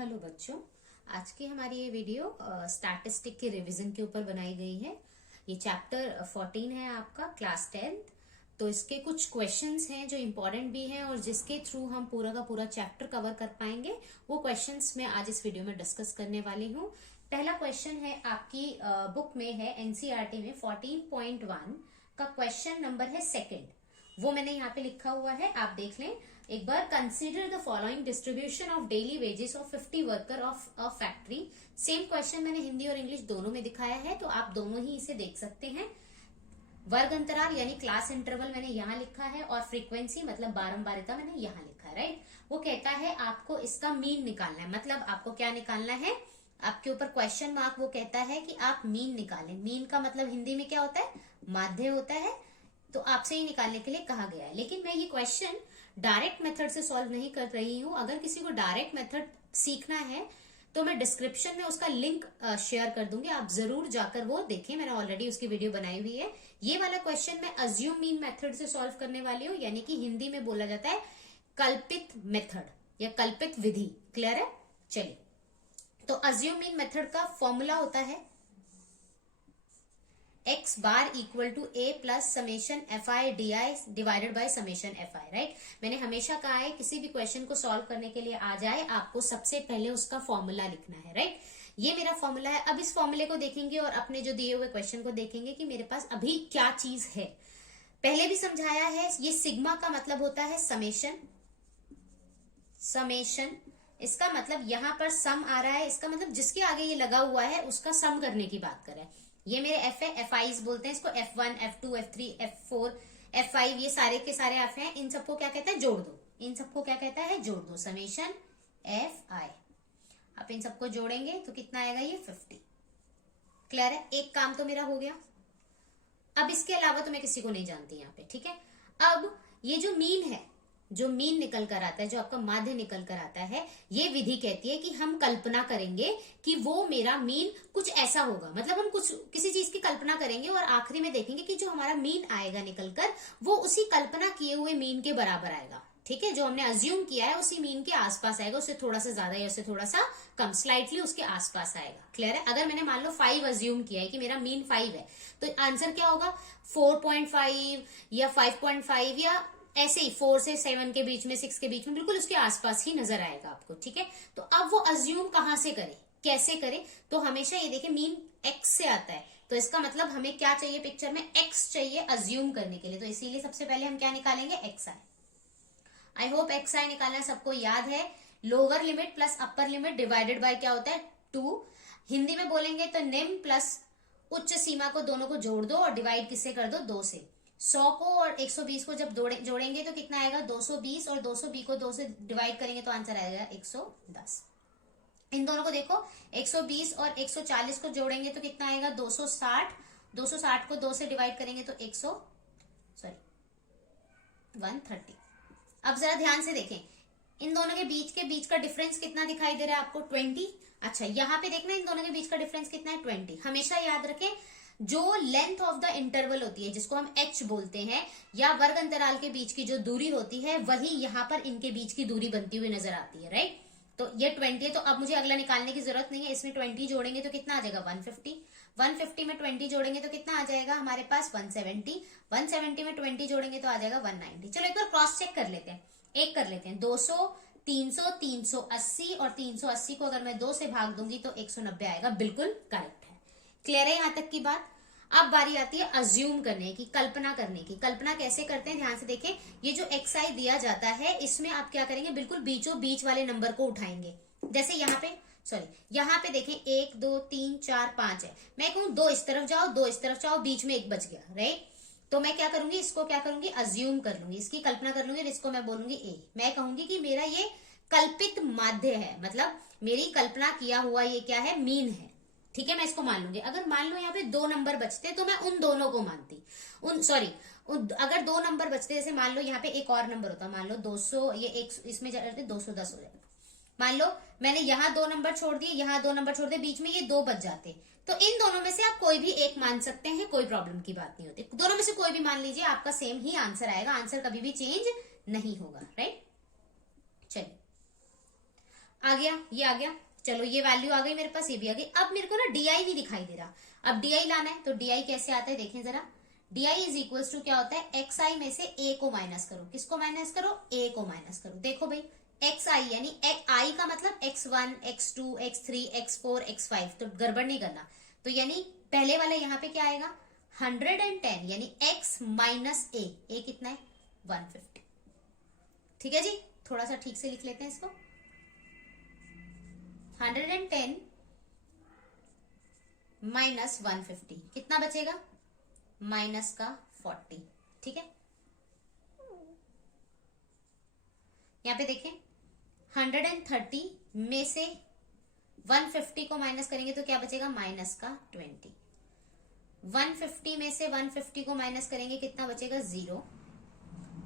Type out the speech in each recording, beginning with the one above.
Hello बच्चों। आज की हमारी ये वीडियो स्टैटिस्टिक के रिवीजन के ऊपर बनाई गई है। ये चैप्टर 14 है आपका क्लास 10th। तो इसके कुछ क्वेश्चंस हैं जो इम्पोर्टेंट भी हैं और जिसके थ्रू हम पूरा का पूरा चैप्टर कवर कर पाएंगे। वो क्वेश्चंस मैं आज इस वीडियो में डिस्कस करने वाली हूँ। पहला क्वेश्चन है आपकी बुक में है एनसीईआरटी में 14.1 का क्वेश्चन नंबर है सेकंड। वो मैंने यहाँ पे लिखा हुआ है, आप देख लें एक बार। Consider the following distribution of daily wages of 50 worker of a factory. Same question मैंने हिंदी और इंग्लिश दोनों में दिखाया है, तो आप दोनों ही इसे देख सकते हैं। वर्ग अंतराल यानी क्लास इंटरवल मैंने यहाँ लिखा है और फ्रीक्वेंसी मतलब बारंबारिता मैंने यहाँ लिखा है, राइट। वो कहता है आपको इसका मीन निकालना है, मतलब आपको क्या निकालना है, आपके ऊपर क्वेश्चन मार्क वो कहता है कि आप मीन निकालें। मीन का मतलब हिंदी में क्या होता है, माध्य होता है। तो आपसे ही निकालने के लिए कहा गया है, लेकिन मैं ये क्वेश्चन डायरेक्ट मेथड से सॉल्व नहीं कर रही हूं। अगर किसी को डायरेक्ट मेथड सीखना है तो मैं डिस्क्रिप्शन में उसका लिंक शेयर कर दूंगी, आप जरूर जाकर वो देखें। मैंने ऑलरेडी उसकी वीडियो बनाई हुई है। ये वाला क्वेश्चन मैं अज्यूम मीन मेथड से सॉल्व करने वाली हूँ, यानी कि हिंदी में बोला जाता है कल्पित मेथड या कल्पित विधि। क्लियर है? चलिए, तो अज्यूम मीन मेथड का फॉर्मूला होता है x bar equal to a plus summation f i d i divided by summation f i, right. मैंने हमेशा कहा है किसी भी क्वेश्चन को सॉल्व करने के लिए आ जाए आपको सबसे पहले उसका फॉर्मूला लिखना है, राइट। ये मेरा फॉर्मूला है। अब इस फॉर्मूले को देखेंगे और अपने जो दिए हुए क्वेश्चन को देखेंगे कि मेरे पास अभी क्या चीज है। पहले भी समझाया है, ये सिग्मा का मतलब होता है समेशन। समेशन इसका मतलब यहाँ पर सम आ रहा है, इसका मतलब जिसके आगे ये लगा हुआ है उसका सम करने की बात करें। ये मेरे एफ है, एफ आईज बोलते हैं इसको, F1, F2, F3, F4, F5, ये सारे के सारे एफ हैं। इन सबको क्या कहता है, जोड़ दो। इन सबको क्या कहता है, जोड़ दो। समेशन एफ आई। आप इन सबको जोड़ेंगे तो कितना आएगा, ये 50। क्लियर है? एक काम तो मेरा हो गया। अब इसके अलावा तो मैं किसी को नहीं जानती यहाँ पे, ठीक है। अब ये जो मीन है, जो मीन निकल कर आता है, जो आपका माध्य निकल कर आता है, ये विधि कहती है कि हम कल्पना करेंगे कि वो मेरा मीन कुछ ऐसा होगा। मतलब हम कुछ किसी चीज की कल्पना करेंगे और आखिरी में देखेंगे कि जो हमारा मीन आएगा निकल कर वो उसी कल्पना किए हुए मीन के बराबर आएगा, ठीक है। जो हमने अज्यूम किया है उसी मीन के आसपास आएगा, उससे थोड़ा सा ज्यादा या उससे थोड़ा सा कम, स्लाइटली उसके आसपास आएगा। क्लियर है? अगर मैंने मान लो 5 अज्यूम किया है कि मेरा मीन 5 है, तो आंसर क्या होगा, 4.5 या 5.5 या ऐसे ही 4 से 7 के बीच में, 6 के बीच में, बिल्कुल उसके आसपास ही नजर आएगा आपको, ठीक है। तो अब वो अज्यूम कहां से करें, कैसे करें, तो हमेशा ये देखिए मीन x से आता है, तो इसका मतलब हमें क्या चाहिए पिक्चर में, x चाहिए अज्यूम करने के लिए। तो इसीलिए सबसे पहले हम क्या निकालेंगे, xi। आई होप xi निकालना सबको याद है। Lower limit plus upper limit divided by क्या होता है, 2। हिंदी में बोलेंगे तो निम्न प्लस उच्च सीमा को दोनों को जोड़ दो और डिवाइड किससे कर दो, 2 से। 100 को और 120 को जब जोड़ेंगे तो कितना आएगा, 220, और 220 को 2 से डिवाइड करेंगे तो आंसर आएगा 110। इन दोनों को देखो, 120 और 140 को जोड़ेंगे तो कितना आएगा, 260। 260 को 2 से डिवाइड करेंगे तो 130। अब जरा ध्यान से देखें, इन दोनों के बीच का डिफरेंस कितना दिखाई दे रहा है आपको, 20। अच्छा, यहाँ पे देखना इन दोनों के बीच का डिफरेंस कितना है, 20। हमेशा याद रखें जो लेंथ ऑफ द इंटरवल होती है, जिसको हम h बोलते हैं, या वर्ग अंतराल के बीच की जो दूरी होती है, वही यहाँ पर इनके बीच की दूरी बनती हुई नजर आती है, राइट। तो ये 20 है, तो अब मुझे अगला निकालने की जरूरत नहीं है। इसमें 20 जोड़ेंगे तो कितना आ जाएगा, 150। 150 में 20 जोड़ेंगे तो कितना आ जाएगा हमारे पास, 170। 170 में 20 जोड़ेंगे तो आ जाएगा 190। चलो एक बार क्रॉस चेक कर लेते हैं, एक कर लेते हैं। 200, 300, 380 और 380 को अगर मैं 2 से भाग दूंगी तो 190 आएगा, बिल्कुल करेक्ट है। क्लियर है यहां तक की बात? अब बारी आती है अज्यूम करने की, कल्पना करने की। कल्पना कैसे करते हैं, ध्यान से देखें। ये जो xi दिया जाता है, इसमें आप क्या करेंगे, बिल्कुल बीचों बीच वाले नंबर को उठाएंगे। जैसे यहाँ पे देखें 1 2 3 4 5 है। मैं कहूँ 2 इस तरफ जाओ, 2 इस तरफ जाओ, बीच में 1 बच गया, राइट। तो मैं क्या करूंगी, इसको क्या करूंगी, अज्यूम कर लूंगी, इसकी कल्पना कर लूंगी, इसको मैं बोलूंगी a। मैं कहूंगी कि मेरा ये कल्पित माध्य है, मतलब मेरी कल्पना किया हुआ ये क्या है, मीन है, ठीक है। मैं इसको मान लूंगी। अगर मान लो यहाँ पे 2 नंबर बचते तो मैं उन दोनों को मानती, अगर 2 नंबर बचते, जैसे मान लो यहाँ पे एक और नंबर होता, मान लो 200, ये एक इसमें 210 हो जाएगा। मान लो मैंने यहाँ 2 नंबर छोड़ दिए, यहाँ 2 नंबर छोड़ दिए, बीच में ये 2 बच जाते, तो इन दोनों में से आप कोई भी एक मान सकते हैं, कोई प्रॉब्लम की बात नहीं होती। दोनों में से कोई भी मान लीजिए, आपका सेम ही आंसर आएगा, आंसर कभी भी चेंज नहीं होगा, राइट। चलिए आ गया, ये आ गया, चलो ये वैल्यू आ गई मेरे पास, ये भी आ गई। अब मेरे को ना DI नहीं दिखाई दे रहा, अब DI लाना है, तो DI कैसे आता है देखें जरा। DI इज इक्वल टू क्या होता है, XI में से A को माइनस करो, किसको माइनस करो, A को माइनस करो। देखो भाई XI यानी I का मतलब X1 X2 X3 X4 X5, तो गड़बड़ नहीं करना। तो यानी पहले वाला यहाँ पे क्या आएगा 110 यानी X माइनस A कितना है 150। ठीक है जी, थोड़ा सा ठीक से लिख लेते हैं इसको। 110 माइनस 150 कितना बचेगा, माइनस का 40। ठीक है, यहां पे देखें 130 में से 150 को माइनस करेंगे तो क्या बचेगा, माइनस का 20। 150 में से 150 को माइनस करेंगे कितना बचेगा 0।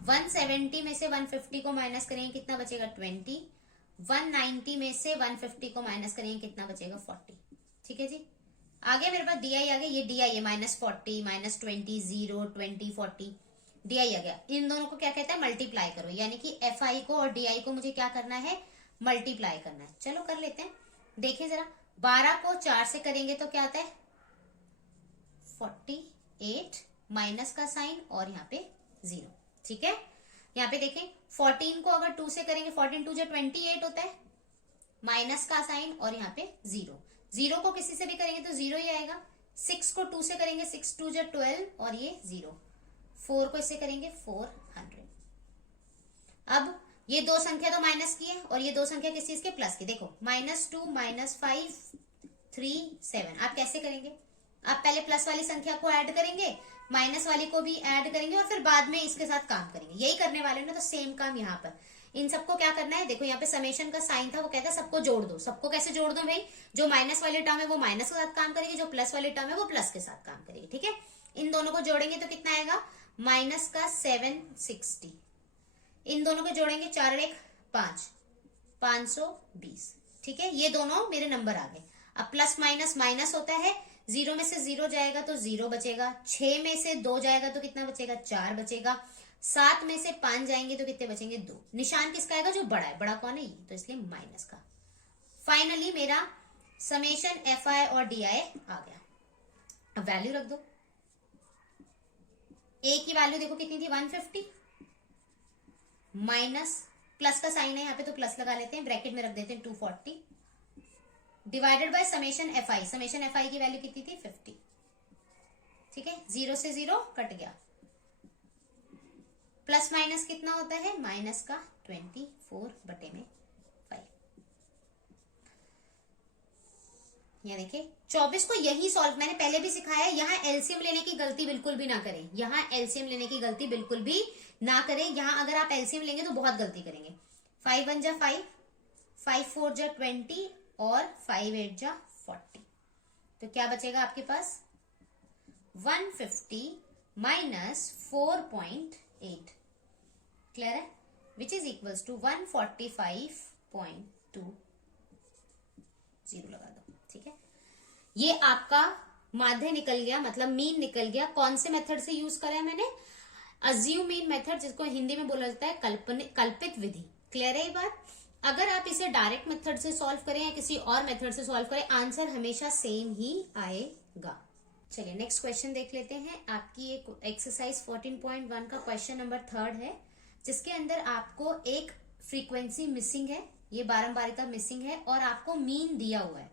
170 में से 150 को माइनस करेंगे कितना बचेगा 20। 190 में से 150 को माइनस करेंगे कितना बचेगा 40। ठीक है जी, आगे मेरे पास DI आ गया, ये DI है -40 -20 0 20 40 DI आ गया। इन दोनों को क्या कहता है, मल्टीप्लाई करो, यानी कि FI को और DI को मुझे क्या करना है, मल्टीप्लाई करना है। चलो कर लेते हैं, देखिए जरा 12 को 4 से करेंगे तो क्या आता है 48 माइनस का साइन और यहाँ पे 0। ठीक है, यहाँ पे देखें 14 को अगर 2 से करेंगे 14 2 जो 28 होता है, माइनस का साइन और यहाँ पे 0। 0 को किसी से भी करेंगे तो 0 ही आएगा। 6 को 2 से करेंगे 6 2 जो 12 और ये 0। 4 को इससे करेंगे 400। अब ये दो संख्या तो माइनस की है और ये दो संख्या किस चीज के, प्लस की। देखो -2 -5 3 7 आप कैसे करेंगे, आप पहले प्लस वाली संख्या को ऐड करेंगे, माइनस वाली को भी ऐड करेंगे और फिर बाद में इसके साथ काम करेंगे। यही करने वाले ना, तो सेम काम यहाँ पर इन सबको क्या करना है। देखो यहाँ पे समेशन का साइन था, वो कहता है सबको जोड़ दो। सबको कैसे जोड़ दो भाई, जो माइनस वाली टर्म है वो माइनस के साथ काम करेगी, जो प्लस वाली टर्म है वो प्लस के साथ काम करेगी। ठीक है, इन दोनों को जोड़ेंगे तो कितना आएगा, माइनस का 760। इन दोनों को जोड़ेंगे 4 1 5 520। ठीक है, ये दोनों मेरे नंबर आ गए। अब प्लस माइनस माइनस होता है, 0 में से 0 जाएगा तो 0 बचेगा। 6 में से 2 जाएगा तो कितना बचेगा, 4 बचेगा। 7 में से 5 जाएंगे तो कितने बचेंगे, 2। निशान किसका आएगा, जो बड़ा है, बड़ा कौन है ये, तो इसलिए माइनस का। फाइनली मेरा समेशन FI और DI आ गया। अब वैल्यू रख दो। A की वैल्यू देखो कितनी थी 150, माइनस प्लस का साइन है यहाँ पे तो प्लस लगा लेते हैं, ब्रैकेट में रख देते हैं 240 divided by summation FI। Summation FI की वैल्यू कितनी थी 50। ठीक है, 0 से 0 कट गया। प्लस माइनस कितना होता है, माइनस का 24/5। यहाँ देखिए 24 को यही सॉल्व, मैंने पहले भी सिखाया है। यहाँ एलसीएम लेने की गलती बिल्कुल भी ना करें, यहाँ एलसीएम लेने की गलती बिल्कुल भी ना करें। यहाँ अगर आप एलसीएम लेंगे तो बहुत गलती करेंगे। 5 1 जा 5, 5 4 जा 20 और 5 8 जा 40। तो क्या बचेगा आपके पास 150 माइनस 4.8। क्लियर है, विच इज इक्वल्स टू 145.2। 0 लगा दो। ठीक है, ये आपका माध्य निकल गया, मतलब मीन निकल गया। कौन से मेथड से यूज करा है मैंने, अज्यूम मीन मेथड, जिसको हिंदी में बोला जाता है कल्पित विधि। क्लियर है ये बात। अगर आप इसे डायरेक्ट मेथड से सॉल्व करें या किसी और मेथड से सॉल्व करें, आंसर हमेशा सेम ही आएगा। चलिए नेक्स्ट क्वेश्चन देख लेते हैं। आपकी एक एक्सरसाइज 14.1 का क्वेश्चन नंबर 3 है, जिसके अंदर आपको एक फ्रीक्वेंसी मिसिंग है, ये बारंबारिता मिसिंग है और आपको मीन दिया हुआ है।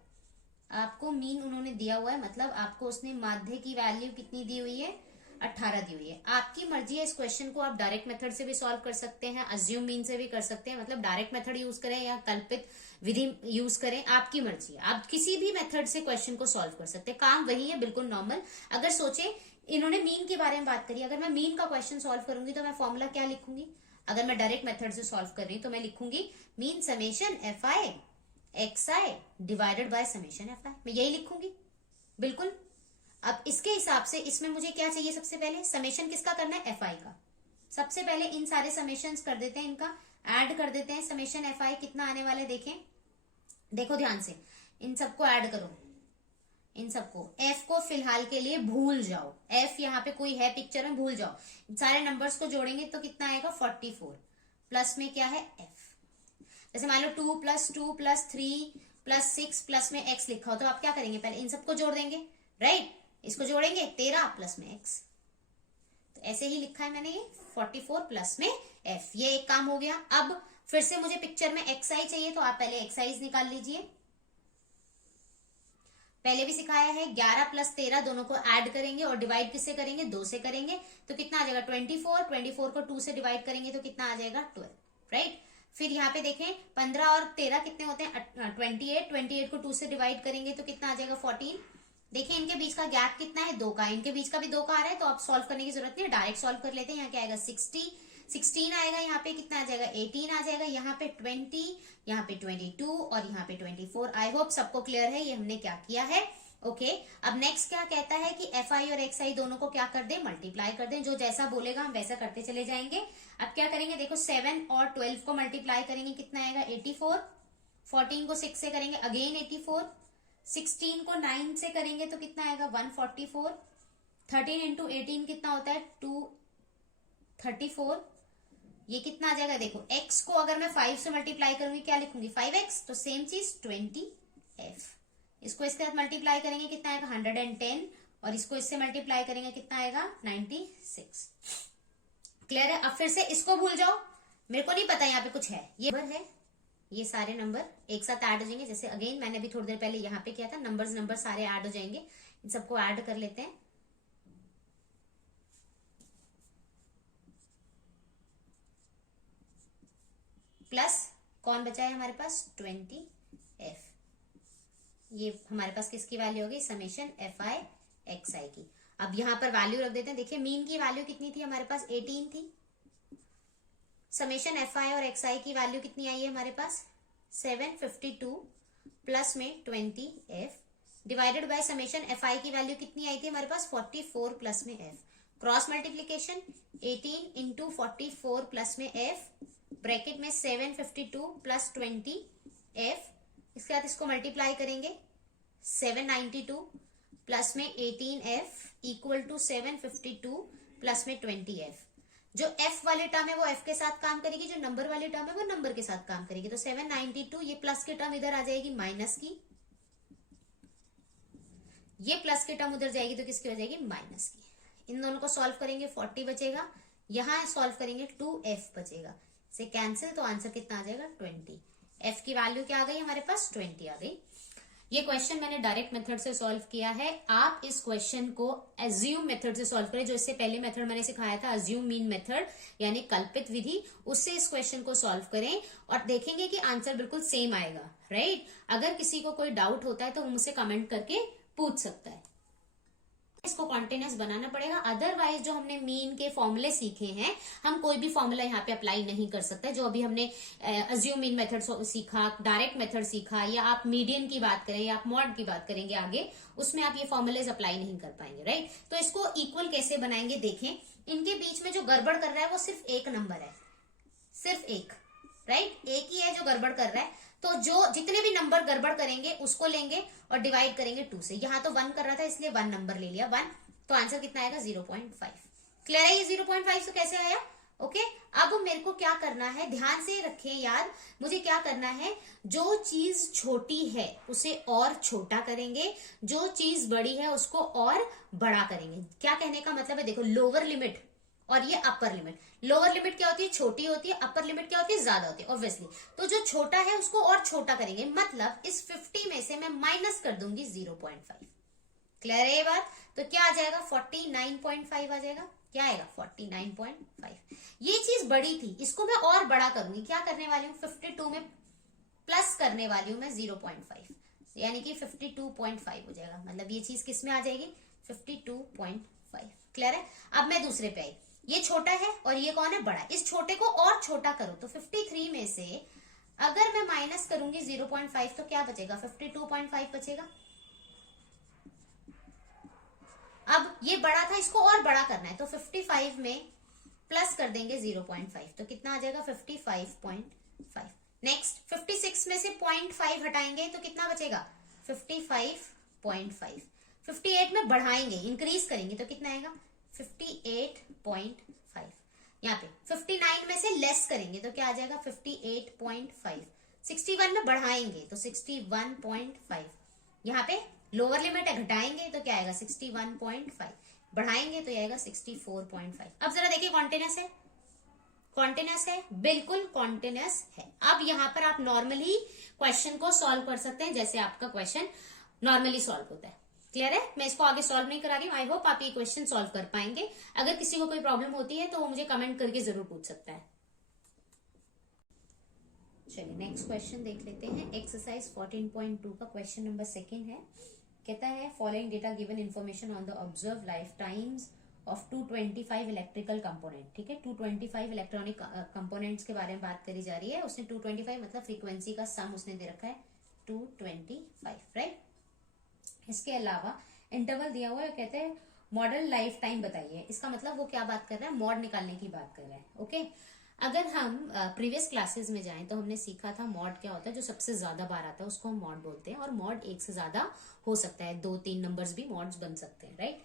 आपको मीन उन्होंने दिया हुआ है, मतलब आपको उसने माध्य की वैल्यू कितनी दी हुई है 18 दी हुई है। आपकी मर्जी है, इस क्वेश्चन को आप डायरेक्ट मेथड से भी सॉल्व कर सकते हैं, अज्यूम मीन से भी कर सकते हैं, मतलब डायरेक्ट मेथड यूज करें या कल्पित विधि यूज करें, आपकी मर्जी है। आप किसी भी मेथड से क्वेश्चन को सॉल्व कर सकते हैं, काम वही है, बिल्कुल नॉर्मल। अगर सोचे इन्होंने मीन के बारे में बात करी, अगर मैं मीन का क्वेश्चन सॉल्व करूंगी तो मैं फॉर्मूला क्या लिखूंगी, अगर मैं डायरेक्ट मेथड से सॉल्व कर रही हूं तो मैं लिखूंगी mean summation FI XI divided by summation FI, मैं यही लिखूंगी बिल्कुल। अब इसके हिसाब से इसमें मुझे क्या चाहिए, सबसे पहले समेशन किसका करना है, FI का। सबसे पहले इन सारे समेशंस कर देते हैं, इनका ऐड कर देते हैं। समेशन FI कितना आने वाला है देखें, देखो ध्यान से, इन सबको ऐड करो, इन सबको। F को फिलहाल के लिए भूल जाओ, F यहाँ पे कोई है पिक्चर में, भूल जाओ। सारे नंबर्स को जोड़ेंगे तो कितना आएगा 44, प्लस में क्या है F। जैसे मान लो 2 + 2 + 3 + 6 प्लस में x लिखा हो तो आप क्या करेंगे, पहले इन सबको जोड़ देंगे, राइट। इसको जोड़ेंगे 13 प्लस में x, तो ऐसे ही लिखा है मैंने ये 44 प्लस में f। ये एक काम हो गया। अब फिर से मुझे पिक्चर में xi चाहिए, तो आप पहले xi निकाल लीजिए। पहले भी सिखाया है, 11 + 13 दोनों को ऐड करेंगे और डिवाइड किससे करेंगे, 2 से करेंगे, तो कितना आ जाएगा 24। 24 को 2 से डिवाइड करेंगे तो कितना आ जाएगा 12, राइट। फिर यहाँ पे देखें 15 और 13 कितने होते हैं 28। 28 को 2 से डिवाइड करेंगे तो कितना आ जाएगा 14। देखिए इनके बीच का गैप कितना है, 2 का, इनके बीच का भी 2 का आ रहा है, तो आप सॉल्व करने की जरूरत नहीं है, डायरेक्ट सॉल्व कर लेते हैं। यहाँ क्या आएगा 16 आएगा, यहाँ पे कितना आ जाएगा 18 आ जाएगा, यहाँ पे 20, यहाँ पे 22 और यहाँ पे 24। आई होप सबको क्लियर है ये हमने क्या किया है। ओके अब नेक्स्ट क्या कहता है कि fi और xi दोनों को क्या कर दें, मल्टीप्लाई कर दें। जो जैसा बोलेगा हम वैसा करते चले जाएंगे। अब क्या करेंगे, देखो 7 और 12 को मल्टीप्लाई करेंगे, कितना आएगा 84। 14 को 6 से करेंगे, अगेन 84। 16 को 9 से करेंगे तो कितना आएगा 144। 13 इंटू 18 कितना होता है 234। ये कितना आ जाएगा, देखो x को अगर मैं 5 से मल्टीप्लाई करूंगी क्या लिखूंगी 5x, तो सेम चीज 20f। इसको इसके साथ मल्टीप्लाई करेंगे कितना आएगा 110 और इसको इससे मल्टीप्लाई करेंगे कितना आएगा 96। क्लियर है। अब फिर से इसको भूल जाओ, मेरे को नहीं पता यहाँ पे कुछ है, ये नंबर है, ये सारे नंबर एक साथ ऐड हो जाएंगे। जैसे अगेन मैंने अभी थोड़ी देर पहले यहाँ पे किया था, नंबर सारे ऐड हो जाएंगे। इन सबको ऐड कर लेते हैं। प्लस कौन बचा है हमारे पास 20f। ये हमारे पास किसकी वैल्यू होगी, समेशन fi xi की। अब यहां पर वैल्यू रख देते हैं। देखिए मीन की वैल्यू कितनी थी हमारे पास 18 थी। समेशन fi और xi की वैल्यू कितनी आई है हमारे पास 752 प्लस में 20f divided by summation fi की वैल्यू कितनी आई थी हमारे पास 44 प्लस में f। Cross multiplication 18 into 44 plus में f ब्रैकेट में 752 प्लस 20f। इसके बाद इसको मल्टीप्लाई करेंगे 792 प्लस में 18f इक्वल टू 752 प्लस में 20f। जो f वाली टर्म है वो f के साथ काम करेगी, जो नंबर वाली टर्म है वो नंबर के साथ काम करेगी। तो 792 ये प्लस की टर्म इधर आ जाएगी माइनस की, ये प्लस की टर्म उधर जाएगी तो किसकी हो जाएगी माइनस की। इन दोनों को सॉल्व करेंगे 40 बचेगा, यहां सॉल्व करेंगे 2f बचेगा, से कैंसिल, तो आंसर कितना आ जाएगा 20। f की वैल्यू क्या आ गई हमारे पास 20 आ गई। ये क्वेश्चन मैंने डायरेक्ट मेथड से सॉल्व किया है। आप इस क्वेश्चन को एज्यूम मेथड से सॉल्व करें, जो इससे पहले मेथड मैंने सिखाया था एज्यूम मीन मेथड यानी कल्पित विधि, उससे इस क्वेश्चन को सॉल्व करें और देखेंगे कि आंसर बिल्कुल सेम आएगा, राइट। अगर किसी को कोई डाउट होता है तो वो मुझसे कमेंट करके पूछ सकता है। इसको कॉन्टिन्यूस बनाना पड़ेगा, अदरवाइज जो हमने मीन के फॉर्मूले सीखे हैं हम कोई भी फॉर्मूला यहाँ पे अप्लाई नहीं कर सकते। जो अभी हमने अज्यूम मीन मेथड सीखा, डायरेक्ट मेथड सीखा, या आप मीडियन की बात करें या आप मॉड की बात करेंगे आगे, उसमें आप ये फॉर्मूलेज अप्लाई नहीं कर पाएंगे, राइट। तो इसको इक्वल कैसे बनाएंगे, देखें इनके बीच में जो गड़बड़ कर रहा है वो सिर्फ एक नंबर है, सिर्फ एक, राइट, एक ही है जो गड़बड़ कर रहा है। तो जो जितने भी नंबर गड़बड़ करेंगे उसको लेंगे और डिवाइड करेंगे 2 से। यहां तो 1 कर रहा था इसलिए 1 नंबर ले लिया 1, तो आंसर कितना आएगा 0.5। क्लियर है, ये 0.5 से कैसे आया। ओके अब मेरे को क्या करना है, ध्यान से रखें यार, मुझे क्या करना है, जो चीज छोटी है उसे और छोटा करेंगे, जो चीज बड़ी है उसको और बड़ा करेंगे। क्या कहने का मतलब है, देखो लोअर लिमिट और ये अपर लिमिट। लोअर लिमिट क्या होती है, छोटी होती है, अपर लिमिट क्या होती है, ज्यादा होती है ऑब्वियसली। तो जो छोटा है उसको और छोटा करेंगे, मतलब इस 50 में से मैं माइनस कर दूंगी 0.5। क्लियर है ये बात। तो क्या आ जाएगा 49.5 आ जाएगा, क्या आएगा 49.5। ये चीज बड़ी थी, इसको मैं और बड़ा करूंगी, क्या करने वाली हूँ 52 में प्लस करने वाली हूँ मैं 0.5, यानी कि 52.5 हो जाएगा। मतलब ये चीज किस में आ जाएगी 52.5। क्लियर है। अब मैं दूसरे पे आई, ये छोटा है और ये कौन है बड़ा, इस छोटे को और छोटा करो, तो 53 में से अगर मैं माइनस करूंगी 0.5 तो क्या बचेगा 52.5 बचेगा। अब ये बड़ा था, इसको और बड़ा करना है, तो 55 में प्लस कर देंगे 0.5 तो कितना आ जाएगा 55.5। नेक्स्ट 56 में से 0.5 हटाएंगे तो कितना बचेगा 55.5। 58 में बढ़ाएंगे, इंक्रीज करेंगे तो कितना आएगा 58.5। यहाँ पे 59 में से लेस करेंगे तो क्या आ जाएगा 58.5। 61 में बढ़ाएंगे तो 61.5, यहाँ पे लोअर लिमिट है, घटाएंगे तो क्या आएगा 61.5, बढ़ाएंगे तो आएगा 64.5। अब जरा देखिए कॉन्टिन्यूस है, कॉन्टिन्यूस है, बिल्कुल कॉन्टिन्यूस है। अब यहाँ पर आप नॉर्मली क्वेश्चन को सॉल्व कर सकते हैं जैसे आपका क्वेश्चन नॉर्मली सॉल्व होता है। क्लियर है? मैं इसको आगे सॉल्व नहीं करा रही हूँ। आई होप आप ये क्वेश्चन सॉल्व कर पाएंगे। अगर किसी को कोई प्रॉब्लम होती है तो वो मुझे कमेंट करके जरूर पूछ सकता है। चलिए नेक्स्ट क्वेश्चन देख लेते हैं। एक्सरसाइज 14.2 का क्वेश्चन नंबर 2 है। कहता है following data given information on the observe life times of 225 electrical component. ठीक है, 225 इलेक्ट्रॉनिक कंपोनेंट्स के बारे में बात करी जा रही है। उसने 225 मतलब फ्रीक्वेंसी का सम उसने दे रखा है 225, राइट। इसके अलावा इंटरवल दिया हुआ है, कहते हैं मॉडल लाइफ टाइम बताइए। इसका मतलब वो क्या बात कर रहा है, मॉड निकालने की बात कर रहा है। ओके, अगर हम प्रीवियस क्लासेस में जाएं तो हमने सीखा था मॉड क्या होता है, जो सबसे ज्यादा बार आता है उसको हम मॉड बोलते हैं। और मॉड एक से ज्यादा हो सकता है, 2-3 नंबर्स भी मॉड्स बन सकते हैं, राइट।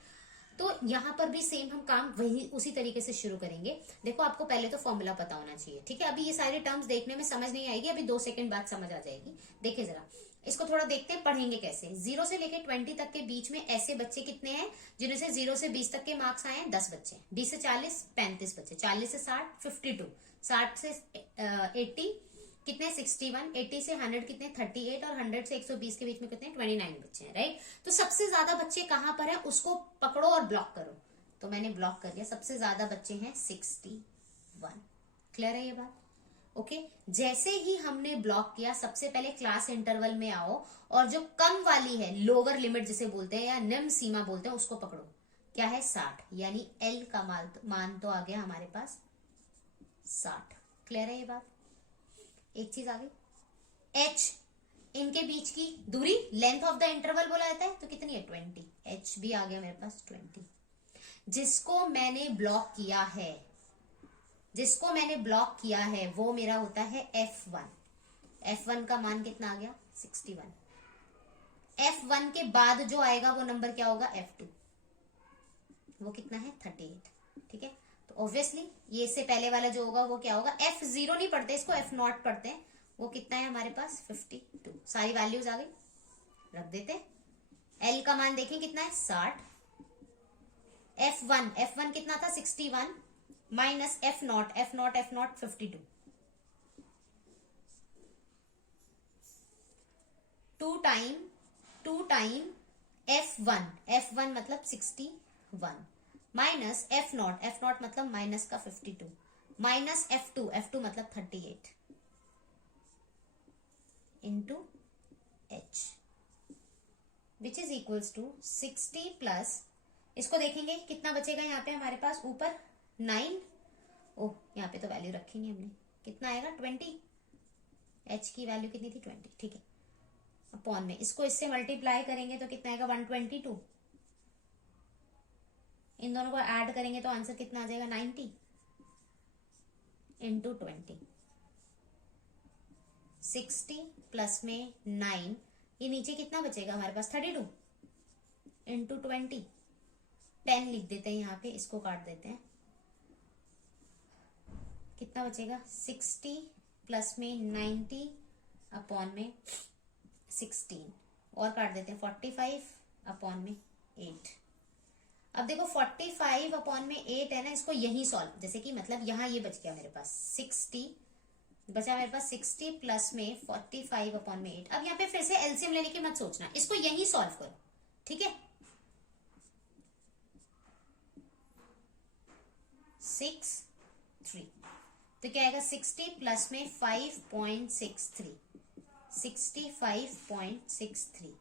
तो यहाँ पर भी सेम हम काम वही उसी तरीके से शुरू करेंगे। देखो आपको पहले तो फॉर्मूला पता होना चाहिए, ठीक है। अभी ये सारे टर्म्स देखने में समझ नहीं आएगी, अभी 2 सेकंड बाद समझ आ जाएगी। देखिए जरा इसको थोड़ा देखते हैं, पढ़ेंगे कैसे। 0 से लेके 20 तक के बीच में ऐसे बच्चे कितने हैं जिनमें से 0 से 20 तक के मार्क्स आए हैं? 10 बच्चे। 20 से 40 35 बच्चे। 40 से 60 52। 60 से 80 कितने? 61। 80 से 100 कितने? 38। और 100 से 120 के बीच में कितने? 29 बच्चे हैं, राइट। तो सबसे ज्यादा बच्चे कहां पर है उसको पकड़ो और ब्लॉक करो। तो मैंने ब्लॉक कर दिया। सबसे ज्यादा बच्चे हैं 61। क्लियर है ये बात? ओके, जैसे ही हमने ब्लॉक किया, सबसे पहले क्लास इंटरवल में आओ और जो कम वाली है, लोअर लिमिट जिसे बोलते हैं या निम्न सीमा बोलते हैं, उसको पकड़ो। क्या है? 60। यानी एल का मान तो आ गया हमारे पास 60। क्लियर है ये बात? एक चीज आ गई, एच इनके बीच की दूरी, लेंथ ऑफ द इंटरवल बोला जाता है, तो कितनी है? 20। एच भी आ गया मेरे पास 20। जिसको मैंने ब्लॉक किया है, जिसको मैंने ब्लॉक किया है वो मेरा होता है F1। F1 का मान कितना आ गया? 61। F1 के बाद जो आएगा वो नंबर क्या होगा? F2। वो कितना है? 38। ठीक है, तो ऑब्वियसली ये से पहले वाला जो होगा वो क्या होगा? F0 नहीं पढ़ते इसको, F0 पढ़ते हैं। वो कितना है हमारे पास? 52। सारी वैल्यूज आ गई, रख देते। L का मान देखें कितना है? 60। F1 कितना था? 61 माइनस F0 52। 2 टाइम F1 मतलब 61 माइनस F0 मतलब माइनस का 52 माइनस F2 मतलब 38 into H which is equals to 60 plus, इसको देखेंगे कितना बचेगा यहाँ पे हमारे पास ऊपर 9। ओह, यहाँ पे तो वैल्यू रखी नहीं हमने। कितना आएगा? 20। H की वैल्यू कितनी थी? 20। ठीक है, अपॉन में इसको इससे मल्टीप्लाई करेंगे तो कितना आएगा? 122। इन दोनों को ऐड करेंगे तो आंसर कितना आ जाएगा? 90 इंटू 20। 60 प्लस में 9, ये नीचे कितना बचेगा हमारे पास? 32 इंटू 20। 10 लिख देते हैं यहाँ पे, इसको काट देते हैं। कितना बचेगा? 60 प्लस में 90 अपॉन में 16 और काट देते हैं 45 अपॉन में 8। अब देखो 45 अपॉन में 8 है ना, इसको यही सॉल्व, जैसे कि मतलब यहाँ ये बच गया मेरे पास 60 बचा मेरे पास 60 प्लस में 45 अपॉन में 8। अब यहाँ पे फिर से एलसीएम लेने की मत सोचना, इसको यही सॉल्व करो, ठीक है। 6 3 तो क्या आएगा? 60 प्लस में 5.63 65.63।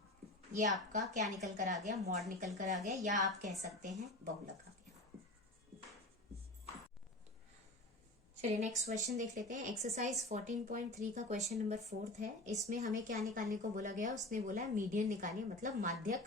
ये आपका क्या निकल कर आ गया? मॉड निकल कर आ गया, या आप कह सकते हैं बहुलक आ गया। चलिए नेक्स्ट क्वेश्चन देख लेते हैं। एक्सरसाइज 14.3 का क्वेश्चन नंबर 4 है। इसमें हमें क्या निकालने को बोला गया? उसने बोला मीडियन निकालिए, मतलब माध्यक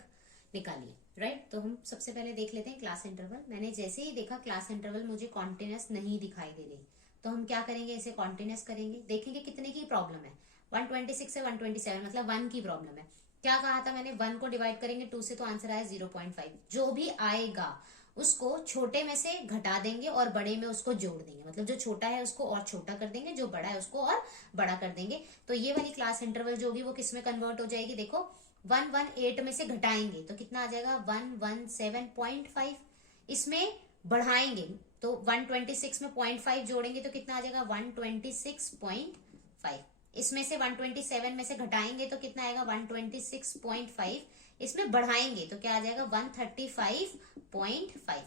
निकालिए, राइट। तो हम सबसे पहले देख लेते हैं क्लास इंटरवल। मैंने जैसे ही देखा क्लास इंटरवल मुझे कॉन्टिन्यूस नहीं दिखाई दे रही, तो हम क्या करेंगे? इसे कॉन्टिन्यूस करेंगे। देखेंगे कितने की प्रॉब्लम है। 126 से 127 मतलब 1 की प्रॉब्लम है। क्या कहा था मैंने? 1 को डिवाइड करेंगे 2 से तो आंसर आया 0.5। जो भी आएगा उसको छोटे में से घटा देंगे और बड़े में उसको जोड़ देंगे, मतलब जो छोटा है उसको और छोटा कर देंगे, जो बड़ा है उसको और बड़ा कर देंगे। तो ये वाली क्लास इंटरवल जो होगी वो किस में कन्वर्ट हो जाएगी, देखो 118 में से घटाएंगे तो कितना आ जाएगा 117.5, इसमें बढ़ाएंगे तो 126 में 0.5 जोड़ेंगे तो कितना आ जाएगा 126.5, इसमें से 127 में से घटाएंगे तो कितना आएगा 126.5, इसमें बढ़ाएंगे तो क्या आ जाएगा 135.5,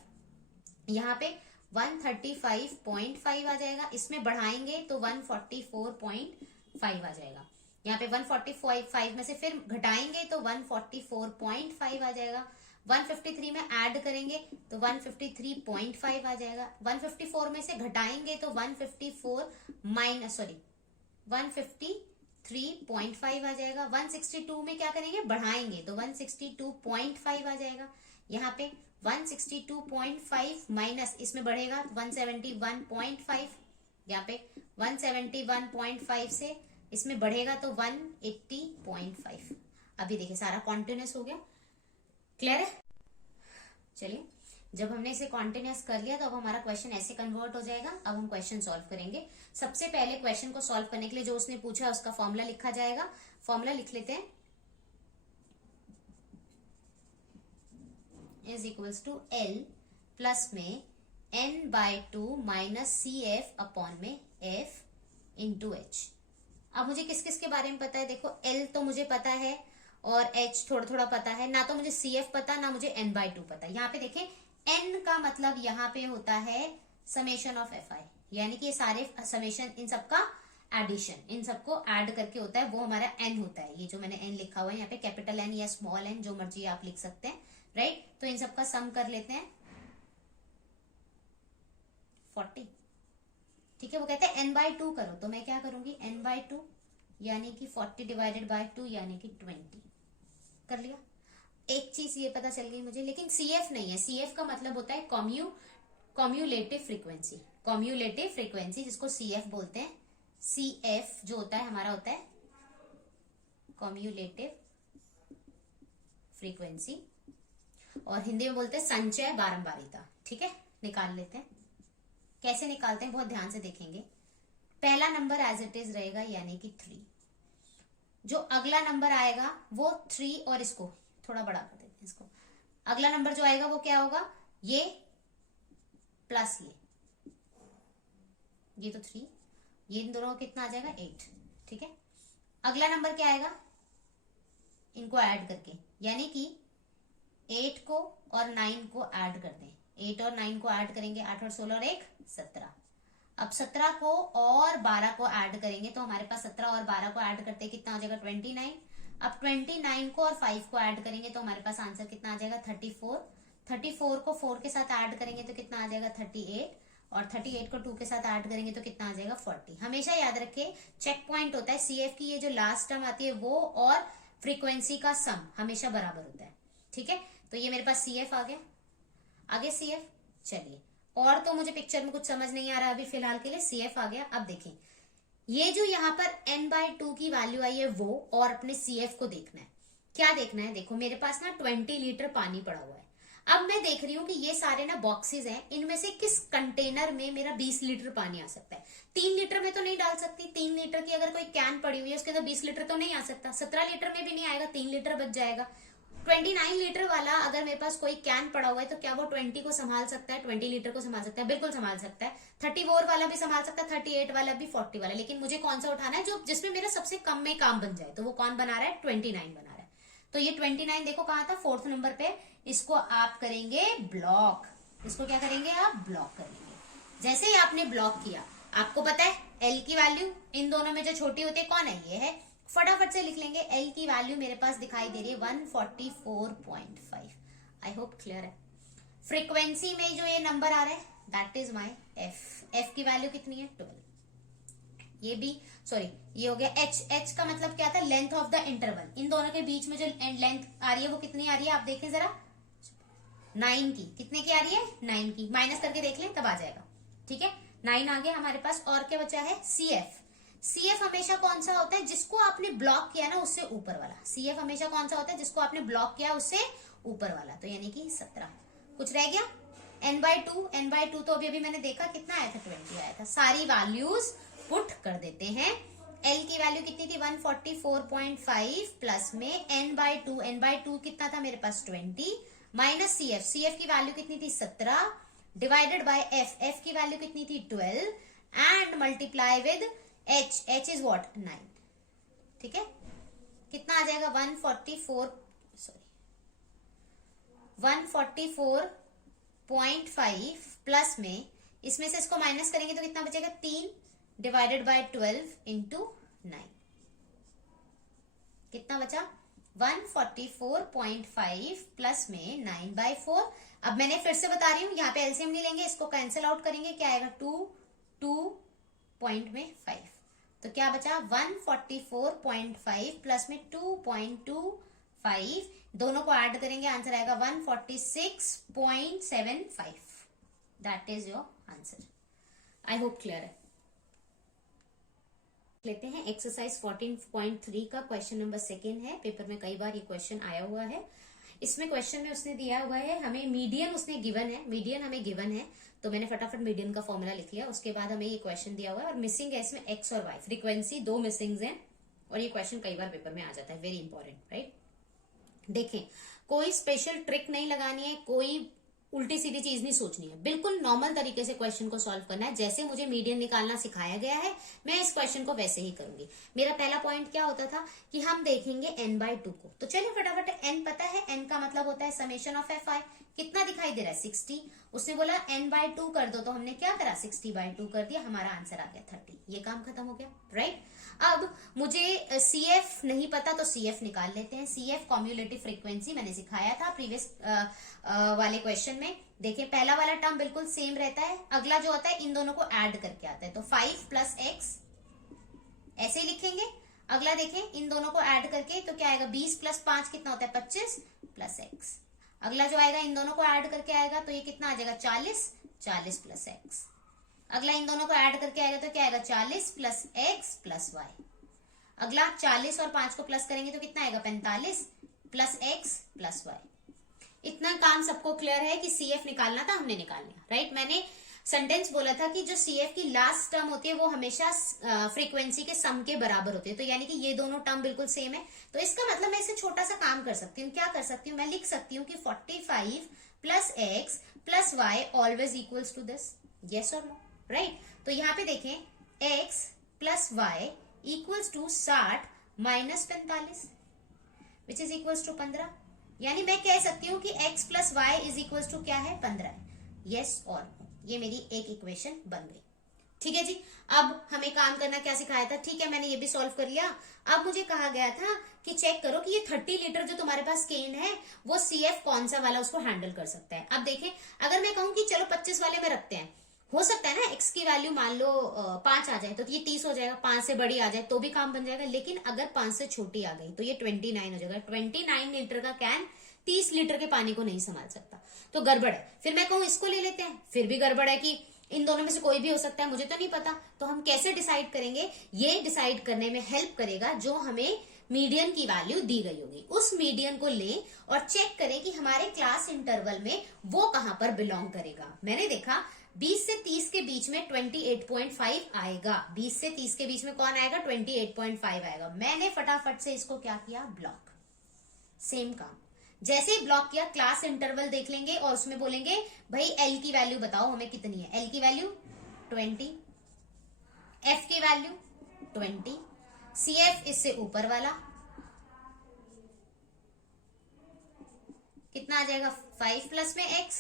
यहाँ पे 135.5 आ जाएगा, इसमें बढ़ाएंगे तो 144.5 आ जाएगा, यहाँ पे 145 में से फिर घटाएंगे तो 144.5 आ जाएगा, 153 में ऐड करेंगे तो 153.5 आ जाएगा, 154 में से घटाएंगे तो 153.5 आ जाएगा, 162 में क्या करेंगे बढ़ाएंगे तो 162.5 आ जाएगा, यहाँ पे 162.5 माइनस इसमें बढ़ेगा 171.5, यहाँ पे 171.5 से इसमें बढ़ेगा तो 180.5। अभी देखिए सारा कॉन्टिन्यूस हो गया, क्लियर है। चलिए जब हमने इसे कॉन्टिन्यूस कर लिया तो अब हमारा क्वेश्चन ऐसे कन्वर्ट हो जाएगा। अब हम क्वेश्चन सॉल्व करेंगे। सबसे पहले क्वेश्चन को सॉल्व करने के लिए जो उसने पूछा उसका फॉर्मूला लिखा जाएगा। फॉर्मूला लिख लेते हैं, is equals to L plus में n/2 माइनस CF अपॉन में F इंटू H। अब मुझे किस किस के बारे में पता है, देखो L तो मुझे पता है और H थोड़ा थोड़ा पता है, ना तो मुझे CF पता ना मुझे n/2 पता। यहाँ पे देखें n का मतलब यहाँ पे होता है समेशन ऑफ Fi, यानी कि ये सारे समेशन इन सबका एडिशन, इन सबको ऐड करके होता है, वो हमारा n होता है। ये जो मैंने n लिखा हुआ है यहाँ पे कैपिटल N या स्मॉल n जो मर्जी आप लिख सकते हैं, राइट। तो इन सबका सम कर लेते हैं 40, ठीक है। वो कहते हैं n/2 करो, तो मैं क्या करूंगी n/2 यानी कि 40 डिवाइडेड बाय 2 यानी कि 20 कर लिया। एक चीज ये पता चल गई मुझे, लेकिन CF नहीं है। CF का मतलब होता है कॉम्युलेटिव फ्रीक्वेंसी, कॉम्युलेटिव फ्रीक्वेंसी जिसको CF बोलते हैं। CF जो होता है हमारा होता है कॉम्युलेटिव फ्रीक्वेंसी, और हिंदी में बोलते हैं संचय बारंबारिता, ठीक है। निकाल लेते हैं, कैसे निकालते हैं बहुत ध्यान से देखेंगे। पहला नंबर एज इट इज रहेगा यानी कि 3, जो अगला नंबर आएगा वो 3 और इसको थोड़ा बड़ा कर देते हैं इसको, अगला नंबर जो आएगा वो क्या होगा ये प्लस ये तो 3, ये इन दोनों कितना आ जाएगा 8, ठीक है। अगला नंबर क्या आएगा इनको ऐड करके, यानी कि 8 को और 9 को ऐड कर दें, 8 और 9 को ऐड करेंगे, 8 और 16 और 1 17। अब 17 को और 12 को ऐड करेंगे तो हमारे पास 17 और 12 को ऐड करते कितना आ जाएगा 29। अब 29 को और 5 को ऐड करेंगे तो हमारे पास आंसर कितना आ जाएगा 34। 34 को 4 के साथ ऐड करेंगे तो कितना आ जाएगा 38, और 38 को 2 के साथ ऐड करेंगे तो कितना आ जाएगा 40। हमेशा याद रखें चेक पॉइंट होता है CF की, ये जो लास्ट टर्म आती है वो और फ्रीक्वेंसी का सम हमेशा बराबर होता है, ठीक है। तो ये मेरे पास CF आ गया, आगे CF। चलिए, और तो मुझे पिक्चर में कुछ समझ नहीं आ रहा अभी फिलहाल के लिए, CF आ गया। अब देखें ये जो यहाँ पर n/2 की वैल्यू आई है वो, और अपने CF को देखना है। क्या देखना है, देखो मेरे पास ना 20 लीटर पानी पड़ा हुआ है। अब मैं देख रही हूँ कि ये सारे ना बॉक्सेस हैं, इनमें से किस कंटेनर में मेरा 20 लीटर पानी आ सकता है। 3 लीटर में तो नहीं डाल सकती, 3 लीटर की अगर कोई कैन पड़ी हुई है उसके अंदर 20 लीटर तो नहीं आ सकता, 17 लीटर में भी नहीं आएगा, 3 लीटर बच जाएगा। 29 लीटर वाला अगर मेरे पास कोई कैन पड़ा हुआ है तो क्या वो 20 को संभाल सकता है, 20 लीटर को संभाल सकता है, बिल्कुल संभाल सकता है। 34 वाला भी संभाल सकता है, 38 वाला भी, 40 वाला। लेकिन मुझे कौन सा उठाना है जो जिसमें मेरा सबसे कम में काम बन जाए, तो वो कौन बना रहा है 29 बना रहा है। तो ये 29 देखो कहाँ था 4th नंबर पे, इसको आप करेंगे ब्लॉक, इसको क्या करेंगे आप ब्लॉक करेंगे। जैसे ही आपने ब्लॉक किया, आपको पता है L की वैल्यू इन दोनों में जो छोटी होती है कौन है, ये है। फटाफट से लिख लेंगे, L की वैल्यू मेरे पास दिखाई दे रही है 144.5। आई होप क्लियर है। फ्रीक्वेंसी में जो ये नंबर आ रहा है दैट इज माई F की वैल्यू कितनी है 12। ये भी सॉरी ये हो गया H का मतलब क्या था, लेंथ ऑफ द इंटरवल। इन दोनों के बीच में जो लेंथ आ रही है वो कितनी आ रही है आप देखें जरा, 9 की। कितने की आ रही है 9 की, माइनस करके देख लें तब आ जाएगा, ठीक है। 9 आ गया हमारे पास। और क्या बचा है CF हमेशा कौन सा होता है जिसको आपने ब्लॉक किया ना उससे ऊपर वाला। CF हमेशा कौन सा होता है जिसको आपने ब्लॉक किया उससे ऊपर वाला, तो यानी कि 17। कुछ रह गया n/2 तो अभी मैंने देखा कितना आया था, 20 आया था। सारी वैल्यूज पुट कर देते हैं। L की वैल्यू कितनी थी 144.5 प्लस में n/2 कितना था मेरे पास 20 माइनस CF की वैल्यू कितनी थी 17 डिवाइडेड बाय F की वैल्यू कितनी थी 12 and multiply with H is what 9। ठीक है, कितना आ जाएगा 144.5 प्लस में इसमें से इसको माइनस करेंगे तो कितना बचेगा 3 डिवाइडेड बाय 12 इंटू 9। कितना बचा 144.5 प्लस में 9/4। अब मैंने फिर से बता रही हूं, यहाँ पे एलसीएम नहीं लेंगे, इसको कैंसिल आउट करेंगे, क्या आएगा 2.5। तो क्या बचा 144.5 प्लस में 2.25, दोनों को ऐड करेंगे आंसर आएगा 146.75। That is your answer. I hope clear है। लेते हैं एक्सरसाइज 14.3 का क्वेश्चन नंबर 2 है। पेपर में कई बार ये क्वेश्चन आया हुआ है। इसमें क्वेश्चन में उसने दिया हुआ है हमें मीडियन, उसने गिवन है, मीडियन हमें गिवन है, तो मैंने फटाफट मीडियन का फॉर्मूला लिख लिया। उसके बाद हमें ये क्वेश्चन दिया हुआ है और मिसिंग है इसमें एक्स और वाई, फ्रीक्वेंसी 2 मिसिंग हैं और ये क्वेश्चन कई बार पेपर में आ जाता है, वेरी इंपॉर्टेंट राइट। देखें, कोई स्पेशल ट्रिक नहीं लगानी है, कोई उल्टी सीधी चीज नहीं सोचनी है, बिल्कुल नॉर्मल तरीके से क्वेश्चन को सॉल्व करना है। जैसे मुझे मीडियन निकालना सिखाया गया है मैं इस क्वेश्चन को वैसे ही करूंगी। मेरा पहला पॉइंट क्या होता था कि हम देखेंगे n/2 को, तो चलिए फटाफट n पता है, n का मतलब होता है समेशन ऑफ fi। कितना दिखाई दे रहा है 60। उसने बोला n/2 कर दो, तो हमने क्या करा 60/2 कर दिया, हमारा आंसर आ गया 30। ये काम खत्म हो गया राइट। अब मुझे CF नहीं पता तो CF निकाल लेते हैं। CF कॉम्युलेटिव फ्रीक्वेंसी मैंने सिखाया था प्रीवियस वाले क्वेश्चन में। देखिए पहला वाला टर्म बिल्कुल सेम रहता है, अगला जो होता है इन दोनों को ऐड करके आता है, तो 5 + x ऐसे ही लिखेंगे। अगला देखें इन दोनों को ऐड करके तो क्या आएगा 20 + 5 कितना होता है 25 + x। अगला जो आएगा इन दोनों को ऐड करके आएगा तो ये कितना आ जाएगा 40 + x। अगला इन दोनों को ऐड करके आएगा तो क्या आएगा 40 + x + y। अगला 40 और 5 को प्लस करेंगे तो कितना आएगा 45 + x + y। इतना काम सबको क्लियर है कि CF निकालना था, हमने निकाल लिया राइट। मैंने सेंटेंस बोला था कि जो CF की लास्ट टर्म होती है वो हमेशा फ्रीक्वेंसी के सम के बराबर होती है, तो यानी कि ये दोनों टर्म बिल्कुल सेम है। तो इसका मतलब मैं इसे छोटा सा काम कर सकती हूँ, क्या कर सकती हूँ, मैं लिख सकती हूँ कि 45 + x + y always equals to this, yes और नो राइट। तो यहाँ पे देखें x + y equals to 60 - 45 which is equals to 15। यानी मैं कह सकती हूँ कि x + y is equals to क्या है 15, यस और नो। ये मेरी एक इक्वेशन बन गई। ठीक है जी। अब हमें काम करना क्या सिखाया था, ठीक है मैंने ये भी सॉल्व कर लिया। अब मुझे कहा गया था कि चेक करो कि ये 30 लीटर जो तुम्हारे पास केन है वो CF कौन सा वाला उसको हैंडल कर सकता है। अब देखें अगर मैं कहूँ कि चलो 25 वाले में रखते हैं, हो सकता है ना x की वैल्यू मान लो 5 आ जाए तो ये 30 हो जाएगा, 5 से बड़ी आ जाए तो भी काम बन जाएगा, लेकिन अगर 5 से छोटी आ गई तो ये 29 हो जाएगा। 29 लीटर का कैन 30 लीटर के पानी को नहीं संभाल सकता, तो गड़बड़ है। फिर मैं कहूँ इसको ले लेते हैं, फिर भी गड़बड़ है कि इन दोनों में से कोई भी हो सकता है, मुझे तो नहीं पता। तो हम कैसे डिसाइड करेंगे, ये डिसाइड करने में हेल्प करेगा जो हमें मीडियन की वैल्यू दी गई होगी, उस मीडियन को लें और चेक करें कि हमारे क्लास इंटरवल में वो कहां पर बिलोंग करेगा। मैंने देखा 20 से 30 के बीच में 28.5 आएगा, 20 से 30 के बीच में कौन आएगा 28.5 आएगा। मैंने फटाफट से इसको क्या किया ब्लॉक, सेम काम जैसे ही ब्लॉक किया क्लास इंटरवल देख लेंगे और उसमें बोलेंगे भाई L की वैल्यू बताओ हमें कितनी है। L की वैल्यू 20, F की वैल्यू 20, CF इससे ऊपर वाला कितना आ जाएगा 5 प्लस में x,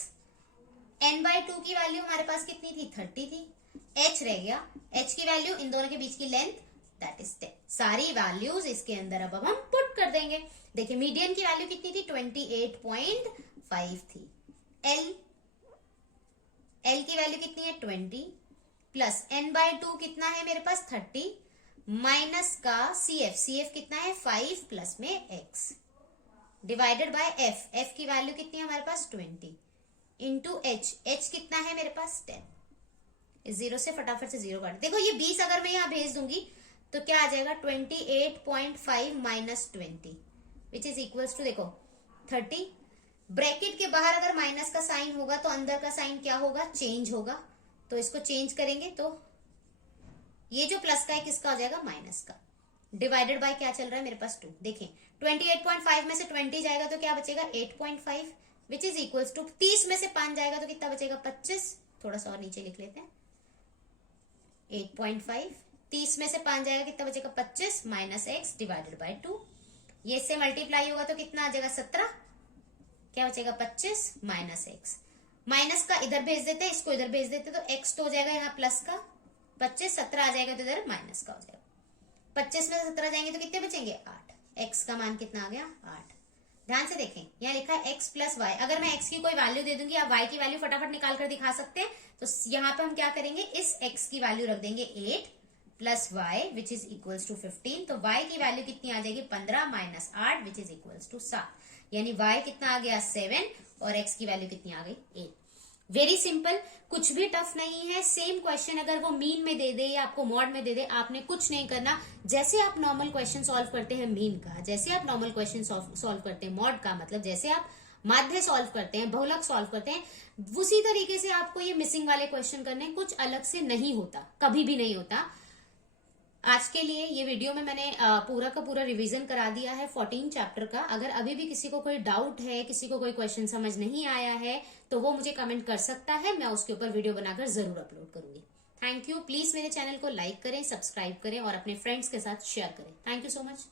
n/2 की वैल्यू हमारे पास कितनी थी 30 थी, h रह गया, h की वैल्यू इन दोनों के बीच की लेंथ दैट इज 10। सारी वैल्यूज इसके अंदर अब हम पुट कर देंगे। देखिए मीडियन की वैल्यू कितनी थी 28.5 थी, L की वैल्यू कितनी है 20 प्लस n/2 कितना है मेरे पास 30 माइनस का CF कितना है 5 प्लस में x डिवाइडेड बाय f की वैल्यू कितनी है हमारे पास 20 इंटू h कितना है मेरे पास 10। इस 0 से फटाफट से 0 काट, देखो ये 20 अगर मैं यहां भेज दूंगी तो क्या आ जाएगा 28.5 minus 20 which is equals to देखो 30, ब्रैकेट के बाहर अगर माइनस का साइन होगा तो अंदर का साइन क्या होगा, चेंज होगा। तो इसको चेंज करेंगे तो ये जो प्लस का है किसका हो जाएगा, माइनस का। डिवाइडेड बाय क्या चल रहा है मेरे पास 2। देखें 28.5 में से 20 जाएगा तो क्या बचेगा 8.5 विच इज इक्वल्स टू 30 में से 5 जाएगा तो कितना बचेगा 25। थोड़ा सा और नीचे लिख लेते हैं 8.5, 30 में से 5 जाएगा कितना बचेगा 25 माइनस एक्स डिवाइडेड बाय 2। ये इससे मल्टीप्लाई होगा तो कितना आ जाएगा 17, क्या बचेगा 25 माइनस एक्स। माइनस का इधर भेज देते हैं, इसको इधर भेज देते हैं, तो एक्स तो हो जाएगा यहाँ प्लस का 25, 17 आ जाएगा तो इधर माइनस का हो जाएगा। 25 में से 17 जाएंगे तो कितने बचेंगे 8। एक्स का मान कितना आ गया 8। ध्यान से देखें यहाँ लिखा है एक्स प्लस वाई। अगर मैं एक्स की कोई वैल्यू दे दूंगी, आप वाई की वैल्यू फटाफट निकाल कर दिखा सकते हैं। तो यहाँ पे हम क्या करेंगे, इस एक्स की वैल्यू रख देंगे 8 plus y which is equals to 15। तो वाई की वैल्यू कितनी आ जाएगी 15 minus 8 which is equals to 7। यानी वाई कितना आ गया 7 और एक्स की वैल्यू कितनी आ गई 8। वेरी सिंपल, कुछ भी टफ नहीं है। सेम क्वेश्चन अगर वो मीन में दे दे या आपको मॉड में दे दे, आपने कुछ नहीं करना। जैसे आप नॉर्मल क्वेश्चन सॉल्व करते हैं मीन का, जैसे आप नॉर्मल क्वेश्चन सॉल्व करते हैं मॉड का, मतलब जैसे आप माध्य सॉल्व करते हैं, बहुलक सॉल्व करते हैं, उसी तरीके से आपको ये मिसिंग वाले क्वेश्चन करने। कुछ अलग से नहीं होता, कभी भी नहीं होता। आज के लिए ये वीडियो में मैंने पूरा का पूरा रिवीजन करा दिया है 14 चैप्टर का। अगर अभी भी किसी को कोई डाउट है, किसी को कोई क्वेश्चन समझ नहीं आया है, तो वो मुझे कमेंट कर सकता है, मैं उसके ऊपर वीडियो बनाकर जरूर अपलोड करूंगी। Thank you. प्लीज मेरे चैनल को लाइक करें, सब्सक्राइब करें और अपने फ्रेंड्स के साथ शेयर करें। Thank you so much.